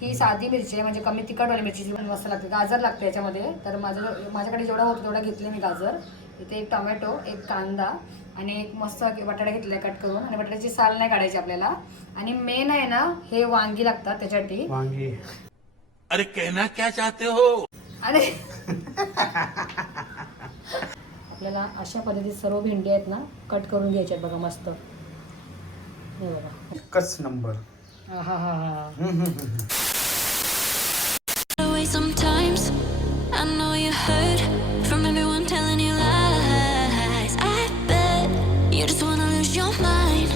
ही साधी मिरची आहे, म्हणजे कमी तिखटवाली मिरची मस्त लागते. गाजर लागते याच्यामध्ये. तर माझ्याकडे जेवढा होतो तेवढा घेतले मी गाजर. इथे एक टोमॅटो, एक कांदा आणि एक मस्त बटाटा घेतला कट करून. आणि बटाट्याची साल नाही काढायची आपल्याला. आणि मेन आहे ना, हे वांगी लागतात त्याच्यासाठी. वांगी. अरे कहना क्या चाहते हो? अरे आपल्याला अशा पद्धतीत सर्व भेंडी आहेत ना कट करून घ्यायच्या आहेत बघा मस्त. हे बघा एकच नंबर. हा हा हा. Sometimes I know you heard from everyone telling you lies. I bet you just wanna lose your mind.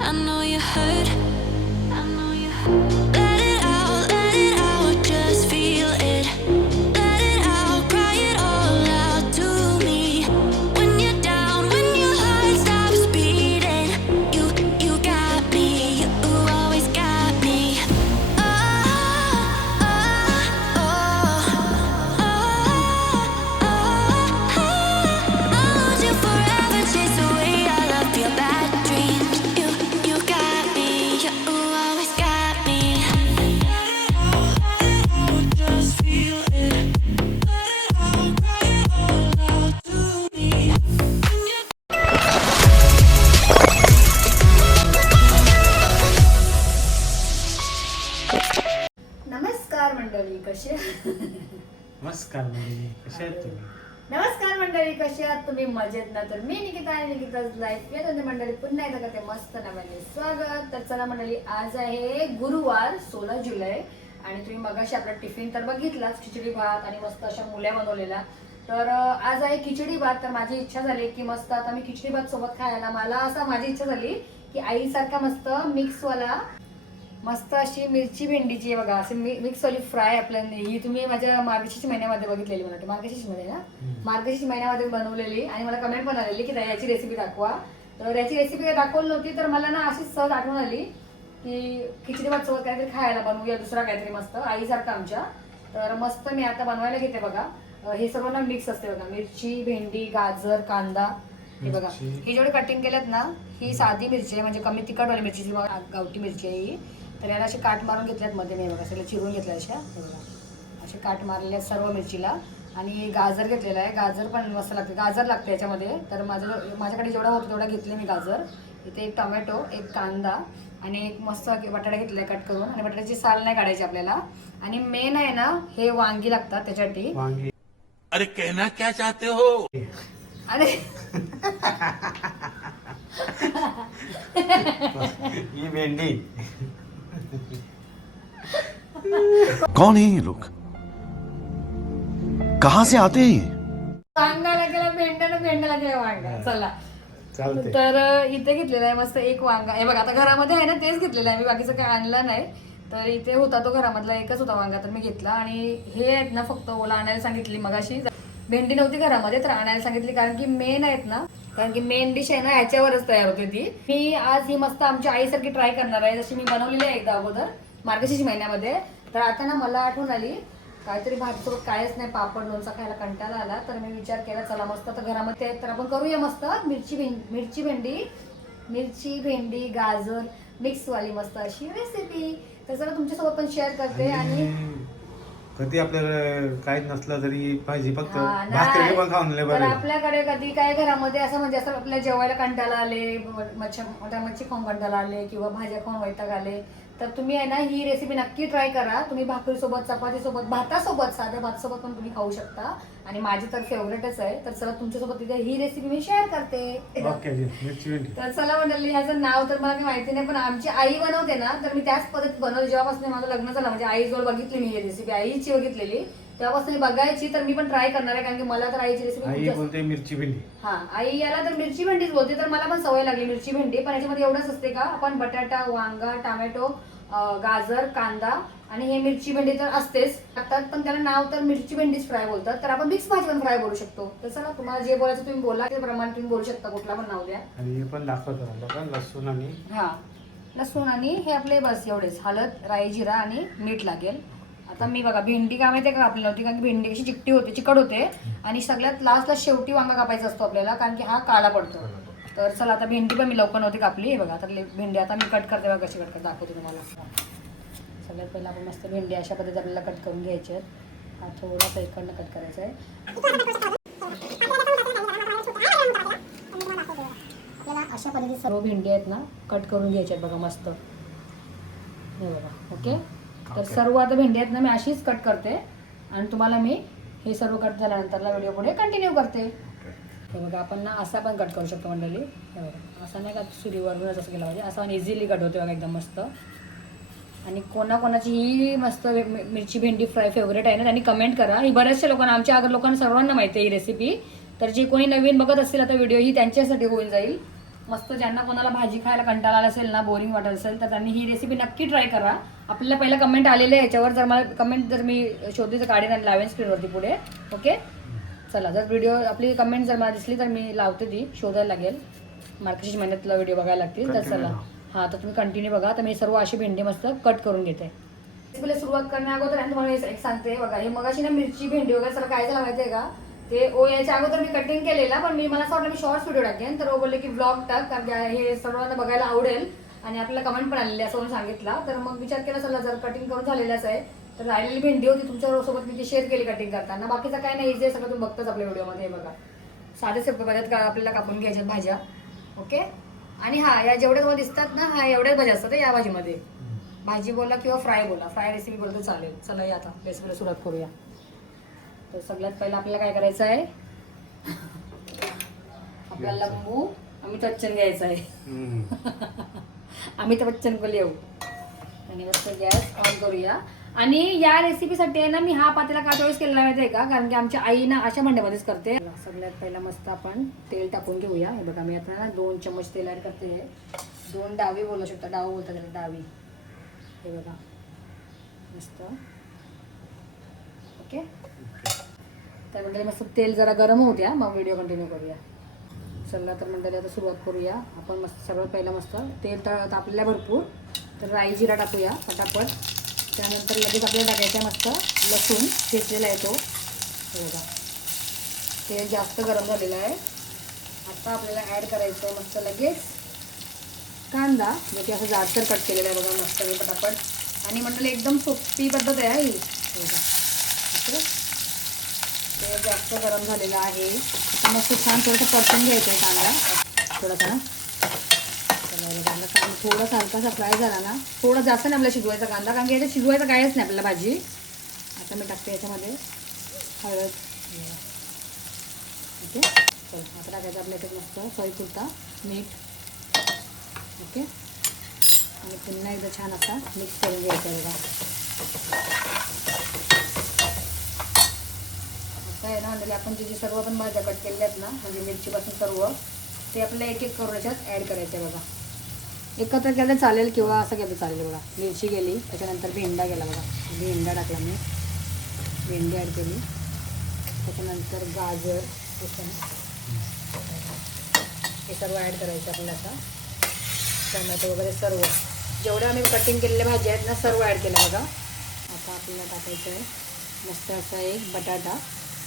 I know you heard. I know you heard. Let it out, just feel it. Let it out, cry it all out to me. When you're down, when your heart stops beating, you got me, you always got me. नमस्कार मंडळी, कसे नमस्कार मंडळी, कशा आहेत तुम्ही? नमस्कार मंडळी, कसे आहात तुम्ही? मजेत ना? तर मी निकिता आणि निकिताज लाईफ या दोन्ही मंडळी पुन्हा एकदा करते मस्त नव्याने स्वागत. तर चला मंडळी, आज आहे गुरुवार 16 जुलै आणि तुम्ही मगाशी आपला टिफिन तर बघितलाच, खिचडी भात आणि मस्त अशा मुल्या बनवलेल्या. तर आज आहे खिचडी भात. तर माझी इच्छा झाली की मस्त आता मी खिचडी भात सोबत खायला, मला असं माझी इच्छा झाली की आईसारखा मस्त मिक्सवाला मस्त अशी मिरची भेंडीची आहे बघा, अशी मिक्सवाली फ्राय आपल्या. ही तुम्ही माझ्या मार्गशीर्ष महिन्यामध्ये बघितलेली, मला मार्गशीर्ष मध्ये ना, मार्गशीर्ष महिन्यामध्ये बनवलेली. आणि मला कमेंट पण आलेली की याची रेसिपी दाखवा. तर याची रेसिपी काही दाखवली नव्हती, तर मला ना अशीच सहज आठवण आली की खिचडी भात सोबत काहीतरी खायला बनवूया, दुसरा काहीतरी मस्त आईसारखा आमच्या. तर मस्त मी आता बनवायला घेते बघा. हे सर्व ना मिक्स असते बघा, मिरची, भेंडी, गाजर, कांदा. हे बघा, ही जेवढी कटिंग केलेत ना, ही साधी मिरची आहे, म्हणजे कमी तिखटवाली मिरची, गावठी मिरची आहे ही. तर याला असे काट मारून घेतल्यात मध्ये मी बघा, सगळं चिरून घेतलं अशा. हे बघा असे काट मारले सर्व मिरचीला. आणि गाजर घेतलेला आहे, गाजर पण मस्त लागते, गाजर लागते याच्यामध्ये. तर माझ्याकडे जेवढा होतो तेवढा घेतले मी गाजर. इथे एक टोमॅटो, एक कांदा आणि एक मस्त बटाटा घेतला कट करून. आणि बटाट्याची साल नाही काढायची आपल्याला. आणि मेन आहे ना, हे वांगी लागतात त्याच्यासाठी. वांगी. अरे कहना क्या चाहते हो? अरे ही भेंडी. कौन है ये लोग? कहां से आते हैं ये? वांगाला गेला भेंड्याला, भेंड्याला गेला वांगा. चला चालते. तर इथे घेतलेला आहे मस्त एक वांगा. हे बघा, आता घरामध्ये आहे ना तेच घेतलेलं आहे मी, बाकीचं काही आणलं नाही. तर इथे होता तो घरामधला एकच होता वांगा, तर मी घेतला. आणि हे आहेत ना फक्त ओला आणायला सांगितली मगाशी. भेंडी नव्हती घरामध्ये तर आणायला सांगितली, कारण की मेन आहेत ना, कारण की मेन डिश आहे ना ह्याच्यावरच तयार होते ती. मी आज ही मस्त आमच्या आईसारखी ट्राय करणार आहे, जशी मी बनवलेली आहे एकदा अगोदर मार्गशीर्ष महिन्यामध्ये. तर आता ना मला आठवण आली काहीतरी भाजीसोबत कायच नाही, पापड लोणचा खायला कंटाळा आला. तर मी विचार केला चला मस्त आता घरामध्ये तर आपण करूया मस्त मिरची भेंडी गाजर मिक्सवाली मस्त अशी रेसिपी. तर चला तुमच्यासोबत पण शेअर करते. आणि कधी आपल्याला काही नसलं तरी भाजी फक्त हा, नाही. भाकरी पण खाऊन तर आपल्याकडे कधी काय घरामध्ये असं म्हणजे असं आपल्या जेवायला कंटाळा आले, मच्छी खाऊन कंटाळा आले किंवा भाज्या खाऊन वैताग आले, तर तुम्ही आहे ना ही रेसिपी नक्की ट्राय करा. तुम्ही भाकरीसोबत, चपातीसोबत, भातासोबत, साध्या भातासोबत पण तुम्ही खाऊ शकता. आणि माझी तर फेवरेटच आहे. तर चला तुमच्यासोबत तिथे ही रेसिपी मी शेअर करते. ओके मिरची भेंडी. तर चला मंडळी, ह्याचं नाव तर मला काही माहिती नाही, पण आमची आई बनवते ना, तर मी त्याच पद्धतीत बनवली. जेव्हापासून माझं लग्न झालं म्हणजे आईजवळ बघितली मी ही रेसिपी, आईची बघितलेली, तेव्हापासून मी बघायची. तर मी पण ट्राय करणार आहे, कारण की मला तर आईची रेसिपी आई बोलते मिरची भेंडी. हा, आई याला तर मिरची भेंडीच बोलते. तर मला पण सवय लागली मिरची भेंडी. पण याच्यामध्ये एवढंच असते का, आपण बटाटा, वांगा, टोमॅटो, गाजर, कांदा आणि हे मिरची भेंडी तर असतेच टाकतात, पण त्याला नाव तर मिरची भेंडीच फ्राय बोलतात. तर आपण मिक्स भाजी पण फ्राय बोलू शकतो. तर चला तुम्हाला जे बोलायचं तुम्ही बोला, ते प्रमाणे तुम्ही बोलू शकता, कुठला पण नाव द्या. आणि हे पण दाखवतो बघा, लसूण आणि हा, लसूण आणि हे आपले बस एवढेच, हळद, राई, जिरा आणि मीठ लागेल. आता मी बघा भेंडी काय माहिती का कापली नव्हती, कारण की भेंडी कशी चिकट होते. आणि सगळ्यात लास्टला शेवटी वांगा कापायचा असतो आपल्याला, कारण की हा काळा पडतो. तर चला आता भेंडी पण मी लवकर नव्हती कापली. हे बघा आता भेंडी आता मी कट करते बघा, कशी कट करते दाखवते तुम्हाला. सगळ्यात पहिला आपण मस्त भेंडी अशा पद्धतीने आपल्याला कट करून घ्यायचे आहेत. हा थोडासा इकडनं कट करायचा आहे. आपल्याला अशा पद्धतीने सर्व भेंडी आहेत ना कट करून घ्यायचे आहेत बघा मस्त. हे बघा ओके. तर सर्व आता भेंडी आहेत ना मी अशीच कट करते आणि तुम्हाला मी हे सर्व कट झाल्यानंतरला व्हिडिओ पुढे कंटिन्यू करते. हे बघा आपण ना असा पण कट करू शकतो मंडळी. हे बघा असं नाही का सुरीवरूनच असं केलं पाहिजे. असं इझिली कट होते बघा एकदम मस्त. आणि कोणाकोणाची ही मस्त मिरची भेंडी फ्राय फेवरेट आहे ना त्यांनी कमेंट करा. ही बऱ्याचशा लोकांना आमच्या अगर लोकांना सर्वांना माहिती आहे ही रेसिपी. तर जे कोणी नवीन बघत असेल आता व्हिडिओ ही त्यांच्यासाठी होऊन जाईल. मस्त ज्यांना कोणाला भाजी खायला कंटाळा आला असेल ना बोरिंग वाटत असेल तर त्यांनी ही रेसिपी नक्की ट्राय करा. आपल्याला पहिला कमेंट आलेले याच्यावर जर मला कमेंट जर मी शोधली तर काढेन आणि लावेन स्क्रीनवरती पुढे. ओके चला जर व्हिडिओ आपली कमेंट जर मला दिसली तर मी लावते ती शोधायला लागेल. मार्गशीर्ष महिन्यातला व्हिडिओ बघायला लागतील तर चला हां तर तुम्ही कंटिन्यू बघा. तर मी सर्व अशी भेंडी मस्त कट करून घेते. रेसिपीला सुरुवात करण्या अगोदर आणि तुम्हाला एक सांगते बघा. हे मगाशी ना मिरची भेंडी वगैरे सर्व काय झालं माहिती आहे का ते याच्या अगोदर मी कटिंग केलेला पण मला असं वाटलं मी शॉर्ट्स व्हिडिओ टाकेन. तर बोलले की ब्लॉग टाक कारण हे सर्वांना बघायला आवडेल आणि आपल्याला कमेंट पण आलेली असं म्हणून सांगितला. तर मग विचार केला चला जर कटिंग करून झालेलाच आहे तर राहिलेली भेंडी होती तुमच्यासोबत मी ती शेअर केली कटिंग करताना. बाकीचं काय नाही इझी सगळं तुम्ही बघताच आपल्या व्हिडिओमध्ये. बघा साधे सोपे पद्धत का आपल्याला कापून घ्यायच्यात भाज्या. ओके आणि हा या जेवढ्या तुम्हाला दिसतात ना हा एवढ्याच भाज्या असतात या भाजीमध्ये. भाजी बोला किंवा फ्राय बोला फ्राय रेसिपी बोलतो चालेल. चला या आता रेसिपीला सुरुवात करूया. तर सगळ्यात पहिला आपल्याला काय करायचं आहे आपल्याला लिंबू अमिताभ बच्चन घ्यायचं आहे. अमिताभ बच्चन को येऊ आणि मस्त गॅस ऑन करूया. आणि या रेसिपीसाठी आहे ना मी हा पातेला का चॉईस केलेला माहिती आहे का कारण की आमच्या आई ना अशा भांड्यामध्येच करते. सगळ्यात पहिला मस्त आपण तेल टाकून घेऊया. हे बघा मी आता ना 2 चम्मच तेल ॲड करते. 2 डावी बोलू शकता डाव बोलता त्याला डावी. हे बघा मस्त ओके. तर म्हणजे मस्त तेल जरा गरम होऊ द्या मग व्हिडिओ कंटिन्यू करूया. चला तर मंडळी आता सुरुवात करूया. आपण मस्त सर्वात पहिला मस्त तेल तापलेल्या भरपूर तर राई जिरा टाकूया पटापट. त्यानंतर लगेच आपल्याला टाकायचा मस्त लसूण ठेचलेला आहे तो. हे बघा तेल जास्त गरम झालेलं आहे. आता आपल्याला ॲड करायचं आहे मस्त लगेच कांदा जो की असं जाडसर कट केलेला आहे बघा मस्त पटापट. आणि मंडळी एकदम सोपी पद्धत आहे ही. हे बघा तेल जास्त गरम झालेलं आहे. आता मस्त छान थोडंसं परतून घ्यायचं आहे कांदा थोडासा ना. कांदा थोडासा हलकासा फ्राय झाला ना थोडा जास्त नाही आपल्याला शिजवायचा कांदा कारण की याच्यात शिजवायचं कायच नाही आपल्याला भाजी. आता मी टाकते याच्यामध्ये हळद. ओके चल आता टाकायचं आपल्या याच्यात मस्त चवीपुरता मीठ. ओके आणि पुन्हा एकदा छान असा मिक्स करून घ्यायचा बघा. आता आहे ना म्हणजे आपण जे सर्व पण भाज्या कट केलेल्या आहेत ना म्हणजे मिरचीपासून सर्व ते आपल्याला एक एक करून याच्यात ॲड करायचं आहे बघा. एकत्र केलं चालेल किंवा असं केलं चालेल बघा. मिरची गेली त्याच्यानंतर भेंडा गेला बघा. भेंडा टाकला मी भेंडी ॲड केली. त्याच्यानंतर गाजर हे सर्व ॲड करायचं आपल्याला. आता टोमॅटो वगैरे सर्व जेवढ्या आम्ही कटिंग केलेल्या भाज्या आहेत ना सर्व ॲड केल्या बघा. आता आपल्याला टाकायचं आहे मस्त असा एक बटाटा.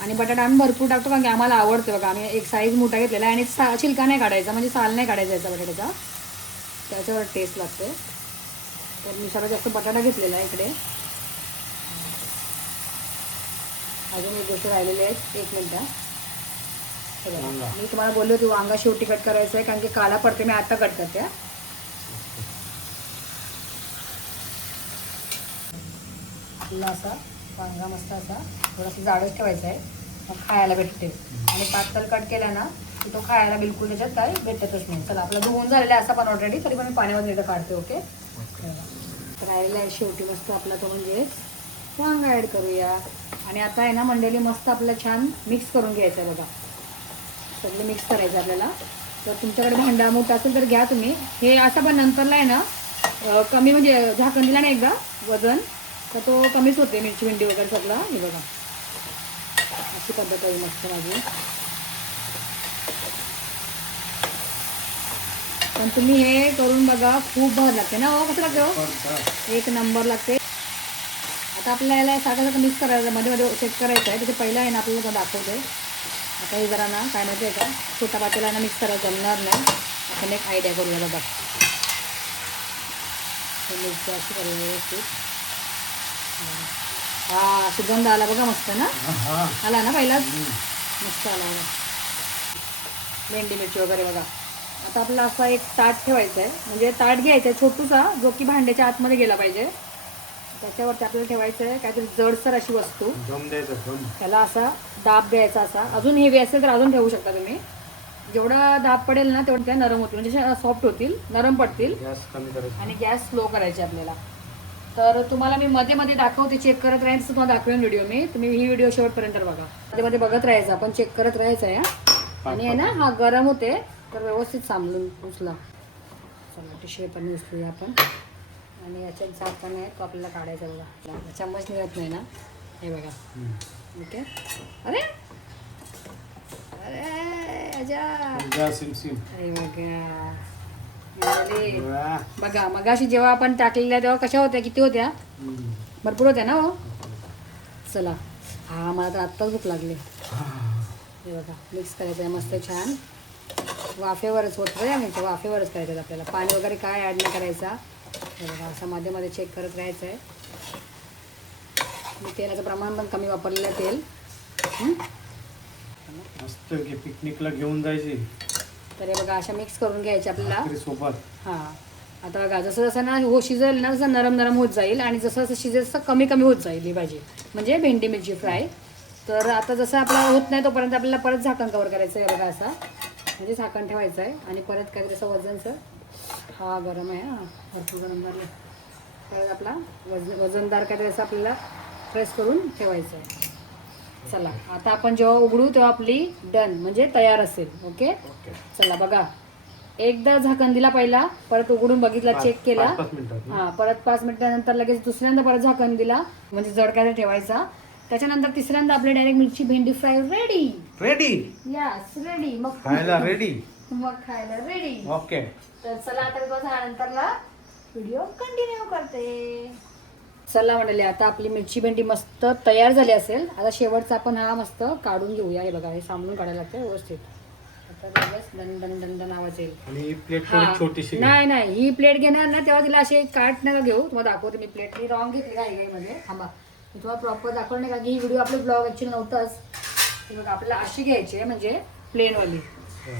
आणि बटाटा आम्ही भरपूर टाकतो कारण की आम्हाला आवडते बघा. आम्ही एक साईज मोठा घेतलेला आहे आणि छिलका नाही काढायचा म्हणजे साल नाही काढायचा याचा बटाट्याचा त्याच्यावर टेस्ट लागते. तर मी सर्वात जास्त बटाटा घेतलेला आहे इकडे. अजून एक गोष्ट राहिलेली आहे 1 मिनटं. मी तुम्हाला बोललो होती वांगा शेवटी कट करायचं आहे कारण की काला पडते मी आता कट करते. असा वांगा मस्त असा थोडासा जाडच ठेवायचा आहे मग खायला भेटते. आणि पातळ कट केला ना की तो खायला बिलकुल त्याच्यात काय भेटतच नाही. चला आपला धुवून झालेला आहे असा पण ऑलरेडी तरी पण मी पाण्यामध्ये एकदा काढते. ओके राहिलेला आहे शेवटी मस्त आपला तो म्हणजे वांगा ॲड करूया. आणि आता आहे ना मंडळी मस्त आपल्याला छान मिक्स करून घ्यायचं आहे बघा. सगळं मिक्स करायचं आपल्याला. तर तुमच्याकडे भांडा मोठा असेल तर घ्या तुम्ही. हे असं पण नंतरला आहे ना कमी म्हणजे झाकण दिला नाही एकदा वजन तर तो कमीच होते मिरची भेंडी वगैरे सगळा. हे बघा अशी पद्धत आहे मस्त माझी. पण तुम्ही हे करून बघा खूप भारी लागते ना. हो कसं लागते हो 1 नंबर लागते. आता आपल्याला याला सारखं मिक्स करायचं मध्ये मध्ये चेक करायचं आहे. त्याचे पहिला आहे ना आपल्याला दाखवते. आता हे जरा ना काय माहिती आहे का छोटा पातेला ना मिक्स करायला जमणार नाही. आपण एक आयडिया करूया बघा. मिरची अशी करूया व्यवस्थित हा सुगंध आला बघा मस्त ना, हा आला ना पहिलाच मस्त आला बघा. भेंडी मिरची वगैरे बघा. आता आपल्याला असा एक ताट ठेवायचा आहे, म्हणजे ताट घ्यायचा आहे छोटूसा, जो की भांड्याच्या आतमध्ये गेला पाहिजे. त्याच्यावरती आपल्याला ठेवायचं आहे काहीतरी जडसर अशी वस्तू. दम द्यायचा दम. त्याला असा दाब द्यायचा. असा अजून हेवी असेल तर अजून ठेवू शकता तुम्ही. जेवढा दाब पडेल ना तेवढं त्या नरम होतील, म्हणजे सॉफ्ट होतील, नरम पडतील. गॅस कमी करायचा. आणि गॅस स्लो करायची आपल्याला. तर तुम्हाला मी मध्ये मध्ये दाखवते, चेक करत राहायचं, तुम्हाला दाखवेन व्हिडिओ मी. तुम्ही ही व्हिडिओ शेवटपर्यंत बघा. मध्ये मध्ये बघत राहायचं, आपण चेक करत राहायचं आहे. आणि आहे ना हा गरम होते तर व्यवस्थित सांभाळून उचला. चला टिश्यू पेपरने उचलूया आपण. आणि याच्यात झाकण आहे तो आपल्याला काढायचा बघा. चम्मच निघत नाही ना, हे बघा. ओके. अरे अरे अजा सिम अरे बघा. वा. बघा मगाशी जेव्हा आपण टाकलेल्या तेव्हा कशा होत्या, किती होत्या, भरपूर होत्या ना हो. चला हा मला तर आत्ताच भूक लागली. हे बघा मिक्स करायचं आहे मस्त छान. वाफेवरच होतं या म्हणजे वाफेवरच करायचं आपल्याला, पाणी वगैरे काय ॲड नाही करायचा. हे बघा असं मध्ये मध्ये चेक करत राहायचं आहे. मी तेलाचं प्रमाण पण कमी वापरलेलं आहे तेल. मस्त पिकनिकला घेऊन जायची तर हे बघा अशा मिक्स करून घ्यायचे आपल्याला सोबत. हां आता बघा जसं जसं ना हो शिजेल ना तसं नरम नरम होत जाईल, आणि जसं जसं शिजेल तसं कमी कमी होत जाईल ही भाजी, म्हणजे भेंडी मिरची फ्राय. तर आता जसं आपला होत नाही तोपर्यंत आपल्याला परत झाकण कवर करायचं आहे बघा असं, म्हणजे झाकण ठेवायचं आहे. आणि परत काय तसं वजनचं हा गरम आहे, हां भरपूर गरम झालं. परत आपला वजनदार काय असं आपल्याला प्रेस करून ठेवायचं आहे. चला आता आपण जेव्हा उघडू तेव्हा आपली डन म्हणजे तयार असेल. ओके चला बघा. एकदा झाकण दिला पहिला, परत उघडून बघितला, चेक केला. हां परत 5 मिनिटानंतर लगेच दुसऱ्यांदा परत झाकण दिला, म्हणजे जड काय ठेवायचा. त्याच्यानंतर तिसऱ्यांदा आपली डायरेक्ट मिरची भेंडी fry ready. Ready. Yes ready. मग खायला रेडी. मग खायला रेडी. ओके. तर चला आता मी तुम्हाला नंतरला व्हिडिओ कंटिन्यू करते. चला मंडळी आता आपली मिरची भेंडी मस्त तयार झाली असेल. आता शेवटचा आपण हा मस्त काढून घेऊया. हे बघा हे सांभाळून काढायला लागतं व्यवस्थित. आता लगेच दन दन दन दन आवाज येईल. आणि प्लेट थोडी छोटीशी. नाही नाही ही प्लेट घेणार ना तेव्हा तिला असे काट नका घेऊ. तुम्हाला दाखवते मी प्लेट. मी रॉंग घेतली घाईघाईमध्ये. थांबा मी तुम्हाला प्रॉपर दाखवलं नाही का की ही व्हिडिओ आपले ब्लॉग ॲक्च्युली नव्हताच. हे बघा आपल्याला अशी घ्यायची आहे, म्हणजे प्लेनवाली,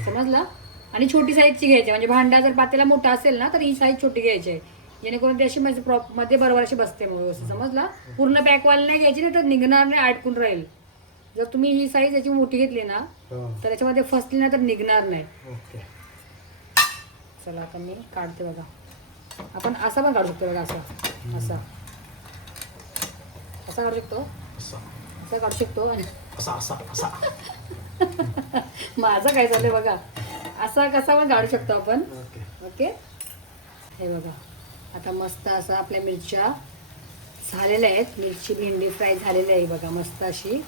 समजला. आणि छोटी साईजची घ्यायची, म्हणजे भांडा जर पातेला मोठा असेल ना तर ही साईज छोटी घ्यायची आहे, जेणेकरून ती अशी म्हणजे मध्ये बरोबर अशी बसते. मग व्यवस्थित समजला. पूर्ण पॅकवाली नाही घ्यायची नाही तर निघणार नाही, अडकून राहील. जर तुम्ही ही साईज याची मोठी घेतली ना तर याच्यामध्ये फसली ना तर निघणार नाही. ओके. चला आता मी काढते बघा. आपण असा पण काढू शकतो बघा. असा असा असा काढू शकतो, असा काढू शकतो. आणि असा असा असा माझं काय चाललंय बघा. असा कसा पण काढू शकतो आपण. ओके. ओके हे बघा आता मस्त असं आपल्या मिरच्या झालेल्या आहेत. मिरची भेंडी फ्राय झालेली आहे बघा. मस्त अशी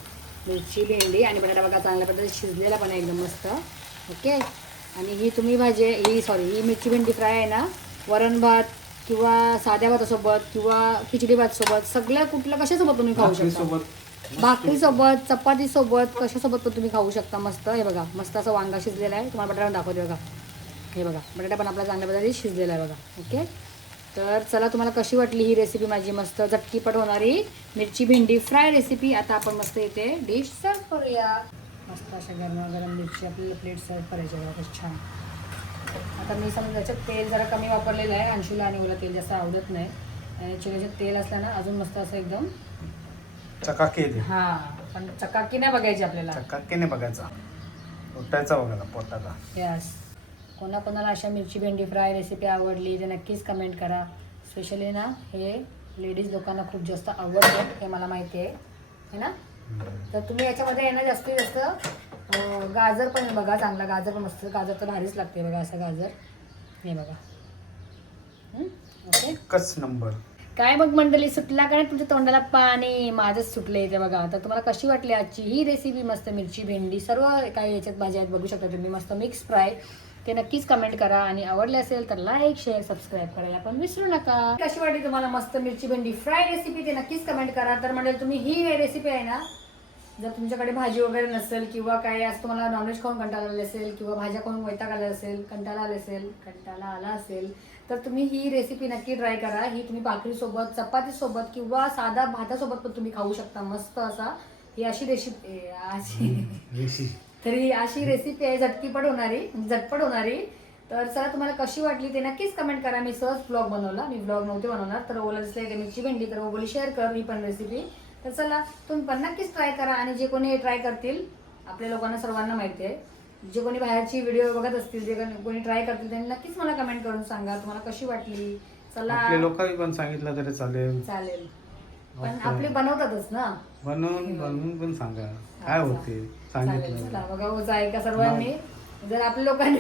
मिरची भेंडी आणि बटाटा बघा चांगल्या पद्धतीने शिजलेला पण आहे एकदम मस्त. ओके. आणि ही तुम्ही भाजी ही मिरची भेंडी फ्राय आहे ना वरण भात किंवा साध्या भातासोबत किंवा खिचडी भात सोबत, सगळ्या कुठल्या कशासोबत तुम्ही खाऊ शकता. भाकरीसोबत, चपातीसोबत, कशासोबत पण तुम्ही खाऊ शकता. मस्त हे बघा मस्त असं वांगा शिजलेला आहे. तुम्हाला बटाटा दाखवते बघा. हे बघा बटाटा पण आपला चांगल्या पद्धतीने शिजलेला आहे बघा. ओके. तर चला तुम्हाला कशी वाटली ही रेसिपी माझी मस्त झटकीपट होणारी मिरची भेंडी फ्राय रेसिपी. आता आपण मस्त इथे डिश सर्व करूया. मस्त अशा गरम मिरची आपल्याला प्लेट सर्व करायची बघा कशी छान. आता मी समजा त्याच्यात तेल जरा कमी वापरलेलं आहे. अंशूला आणि मला तेल जास्त आवडत नाही, आणि त्याच्यात तेल असलं ना अजून मस्त असं एकदम चकाकी येते. हां पण चकाकी नाही बघायची आपल्याला, चकाकीने बघायचा, उठायचा बघायला पोटाला. यस. कोणाकोणाला अशा मिरची भेंडी फ्राय रेसिपी आवडली तर नक्कीच कमेंट करा. स्पेशली ना हे लेडीज लोकांना खूप जास्त आवडतं हे मला माहिती आहे ना. तर तुम्ही याच्यामध्ये आहे ना जास्तीत जास्त गाजर पण बघा. चांगला गाजर पण मस्त, गाजर तर भारीच लागते बघा. असं गाजर हे बघा. ओके एकच नंबर. काय मग मंडळी सुटला का नाही तुमच्या तोंडाला पाणी? माझंच सुटले इथे बघा. तर तुम्हाला कशी वाटली आजची ही रेसिपी? मस्त मिरची भेंडी सर्व काही याच्यात भाज्या आहेत बघू शकता तुम्ही. मस्त मिक्स फ्राय ते नक्कीच कमेंट करा. आणि आवडले असेल तर लाईक शेअर सबस्क्राईब करायला पण विसरू नका. कशी वाटली तुम्हाला मस्त मिरची भेंडी फ्राय रेसिपी ते नक्कीच कमेंट करा. तर मंडळी तुम्ही ही रेसिपी आहे ना, जर तुमच्याकडे भाजी वगैरे नसेल किंवा काय असं तुम्हाला नॉनव्हेज खाऊन कंटाळा आला असेल किंवा भाज्या खाऊन वैताग आला असेल, कंटाळा आला असेल तर तर तुम्ही ही रेसिपी नक्की ट्राय करा. ही तुम्ही भाकरीसोबत, चपातीसोबत किंवा साधा भातासोबत पण तुम्ही खाऊ शकता. मस्त असा ही अशी रेसिपी तरी अशी रेसिपी आहे झटपट होणारी. तर चला तुम्हाला कशी वाटली ते नक्कीच कमेंट करा. मी सहज ब्लॉग बनवला, मी ब्लॉग नव्हते बनवणार. तर ओला दिसले मिरची भेंडी तर ओबोली शेअर कर ही पण रेसिपी. तर चला तुम्ही पण नक्कीच ट्राय करा. आणि जे कोणी ट्राय करतील, आपल्या लोकांना सर्वांना माहिती आहे, जे कोणी बाहेरची व्हिडिओ बघत असतील, जे कोणी ट्राय करतील त्यांनी नक्कीच मला कमेंट करून सांगा तुम्हाला कशी वाटली. चला आपल्या लोकांनी पण सांगितलं तरी चालेल. पण आपले बनवतातच ना, बनवून पण सांगा काय होते सांगितलं. चला बघा होचा ऐका सर्वांनी. जर आपल्या लोकांनी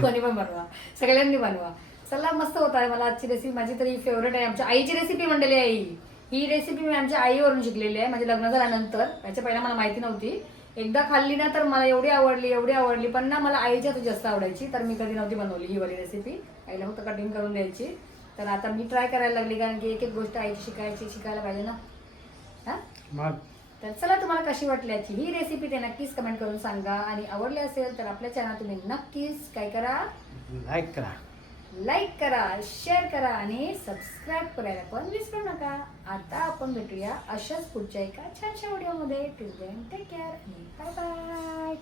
कोणी पण बनवा, सगळ्यांनी बनवा. चला मस्त होत आहे. मला आजची रेसिपी माझी तरी फेवरेट आहे. आमच्या आईची रेसिपी मंडळी आहे ही रेसिपी मी आमच्या आईवरून शिकलेली आहे. माझे लग्न झाल्यानंतर. त्याच्या पहिला मला माहिती नव्हती. एकदा खाल्ली ना तर मला एवढी आवडली पण ना मला आईच्या तर जास्त आवडायची. तर मी कधी नव्हती बनवली ही वाली रेसिपी. आईला फक्त कटिंग करून द्यायची. तर आता मी ट्राय करायला लागली, कारण की एक एक गोष्ट आईची शिकायला पाहिजे ना. हा तर चला तुम्हाला कशी वाटली याची ही रेसिपी ते नक्कीच कमेंट करून सांगा. आणि आवडली असेल तर आपल्या चॅनल तुम्ही नक्कीच काय करा, लाईक करा, शेअर करा आणि सबस्क्राईब करायला पण विसरू नका. आता आपण भेटूया अशाच पुढच्या एका छानशा व्हिडिओमध्ये. टिल देन टेक केअर आणि बाय बाय.